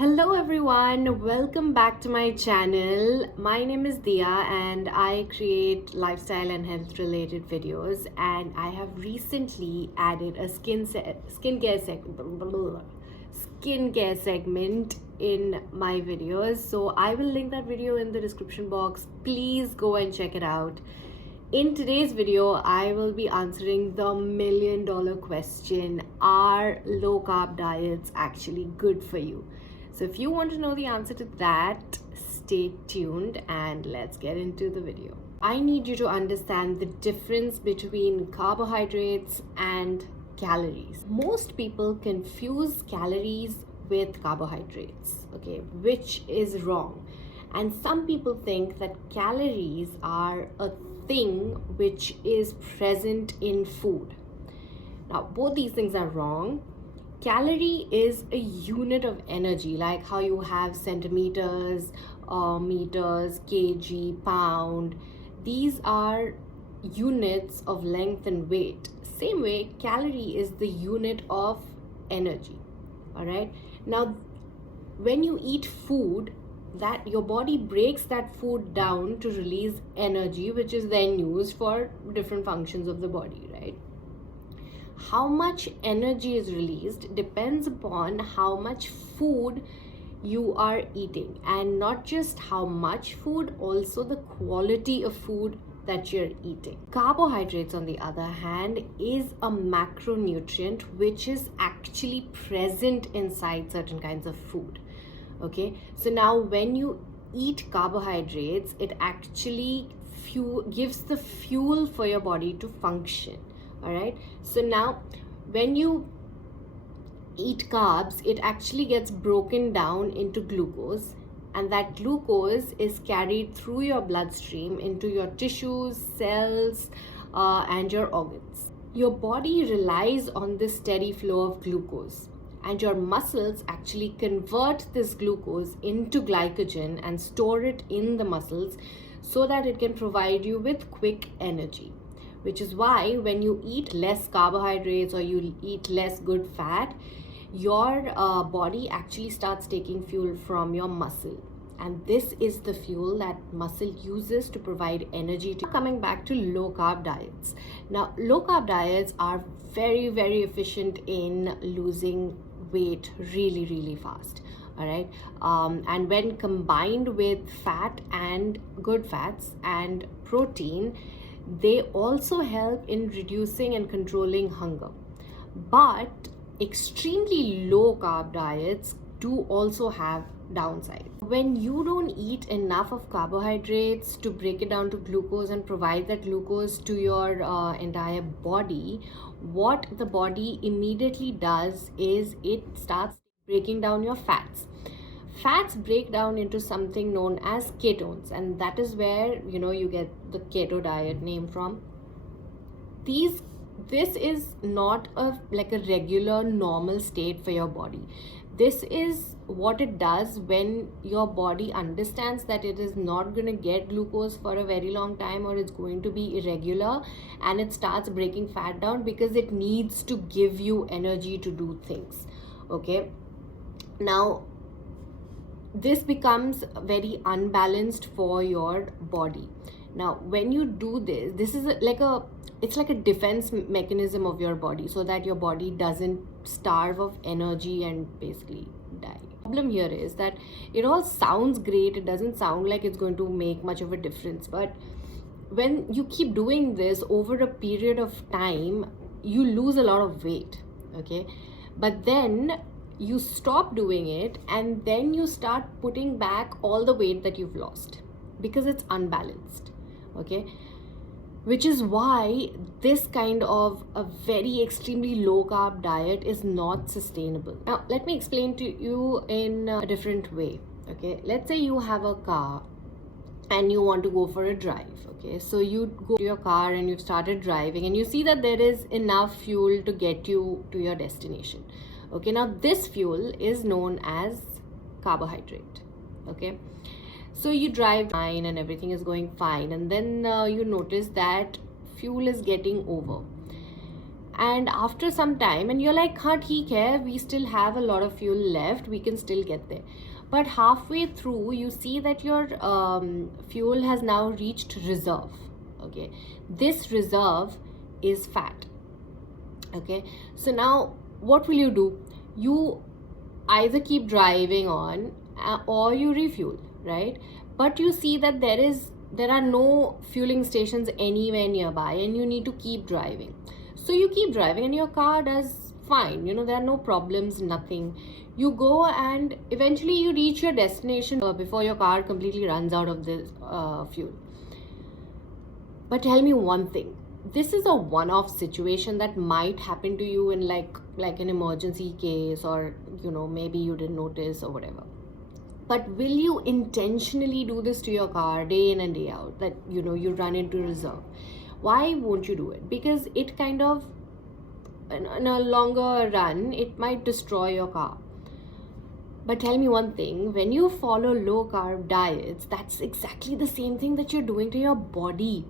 Hello everyone, welcome back to my channel. My name is Dia and I create lifestyle and health related videos, and I have recently added a skincare segment in my videos. So I will link that video in the description box. Please go and check it out. In today's video, I will be answering the $1,000,000 question: are low carb diets actually good for you? So if you want to know the answer to that, stay tuned and let's get into the video. I need you to understand the difference between carbohydrates and calories. Most people confuse calories with carbohydrates, okay, which is wrong. And some people think that calories are a thing which is present in food. Now, both these things are wrong. Calorie is a unit of energy, like how you have centimeters, meters, kg, pound. These are units of length and weight. Same way, calorie is the unit of energy. All right. Now, when you eat food, that your body breaks that food down to release energy, which is then used for different functions of the body, right? How much energy is released depends upon how much food you are eating, and not just how much food, also the quality of food that you're eating. Carbohydrates, on the other hand, is a macronutrient which is actually present inside certain kinds of food. Okay, so now when you eat carbohydrates, it actually gives the fuel for your body to function. All right, so now when you eat carbs, it actually gets broken down into glucose, and that glucose is carried through your bloodstream into your tissues, cells, and your organs. Your body relies on this steady flow of glucose, and your muscles actually convert this glucose into glycogen and store it in the muscles so that it can provide you with quick energy. Which is why when you eat less carbohydrates or you eat less good fat, your body actually starts taking fuel from your muscle. And this is the fuel that muscle uses to provide energy to. Coming back to low carb diets. Now, low carb diets are very, very efficient in losing weight really, really fast. All right. And when combined with fat and good fats and protein, they also help in reducing and controlling hunger. But extremely low carb diets do also have downsides. When you don't eat enough of carbohydrates to break it down to glucose and provide that glucose to your entire body, what the body immediately does is it starts breaking down your fats. Fats break down into something known as ketones, and that is where you get the keto diet name from. This is not a regular normal state for your body. This is what it does when your body understands that it is not going to get glucose for a very long time, or it's going to be irregular, and it starts breaking fat down because it needs to give you energy to do things. Okay, now this becomes very unbalanced for your body. Now, when you do this is it's like a defense mechanism of your body, so that your body doesn't starve of energy and basically die. The problem here is that it all sounds great. It doesn't sound like it's going to make much of a difference, but when you keep doing this over a period of time, you lose a lot of weight. Okay, but then you stop doing it, and then you start putting back all the weight that you've lost because it's unbalanced. Okay, which is why this kind of a very extremely low carb diet is not sustainable. Now, let me explain to you in a different way. Okay, let's say you have a car and you want to go for a drive. Okay, so you go to your car and you've started driving, and you see that there is enough fuel to get you to your destination. Okay, now this fuel is known as carbohydrate. Okay, so you drive fine and everything is going fine, and then you notice that fuel is getting over, and after some time, and you're like, हाँ ठीक है, we still have a lot of fuel left, we can still get there. But halfway through, you see that your fuel has now reached reserve. Okay, this reserve is fat. Okay, so now what will you do? You either keep driving on or you refuel, right? But you see that there are no fueling stations anywhere nearby, and you need to keep driving. So you keep driving and your car does fine, there are no problems, nothing. You go and eventually you reach your destination before your car completely runs out of this fuel. But tell me one thing, this is a one-off situation that might happen to you in like an emergency case, or maybe you didn't notice or whatever. But will you intentionally do this to your car day in and day out, that you run into reserve? Why won't you do it? Because it kind of, in a longer run, it might destroy your car. But tell me one thing, when you follow low carb diets, that's exactly the same thing that you're doing to your body.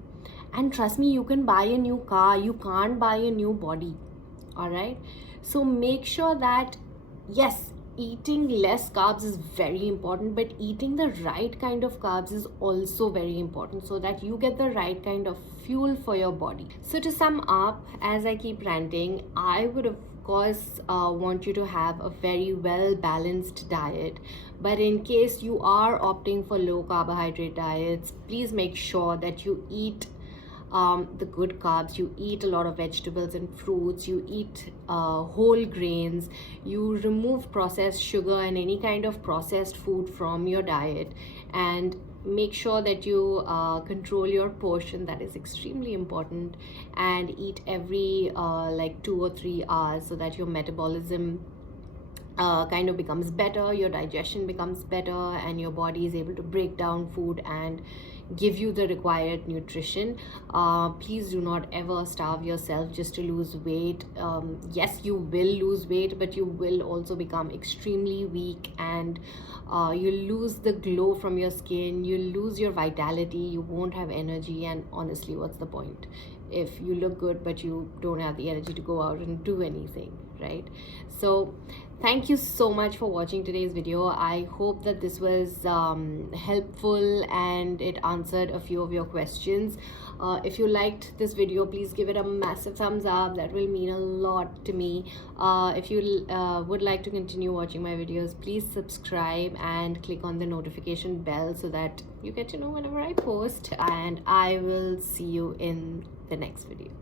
And trust me, you can buy a new car, you can't buy a new body. All right, so make sure that, yes, eating less carbs is very important, but eating the right kind of carbs is also very important, so that you get the right kind of fuel for your body. So to sum up, as I keep ranting, I would of course want you to have a very well balanced diet. But in case you are opting for low carbohydrate diets, please make sure that you eat the good carbs, you eat a lot of vegetables and fruits, you eat whole grains, you remove processed sugar and any kind of processed food from your diet, and make sure that you control your portion. That is extremely important. And eat every like 2 or 3 hours, so that your metabolism kind of becomes better, your digestion becomes better, and your body is able to break down food and give you the required nutrition. Please do not ever starve yourself just to lose weight. Yes, you will lose weight, but you will also become extremely weak, and you lose the glow from your skin, you lose your vitality, you won't have energy. And honestly, what's the point if you look good but you don't have the energy to go out and do anything, right? So thank you so much for watching today's video. I hope that this was helpful and it answered a few of your questions. If you liked this video, please give it a massive thumbs up. That will mean a lot to me. If you would like to continue watching my videos, please subscribe and click on the notification bell so that you get to know whenever I post. And I will see you in the next video.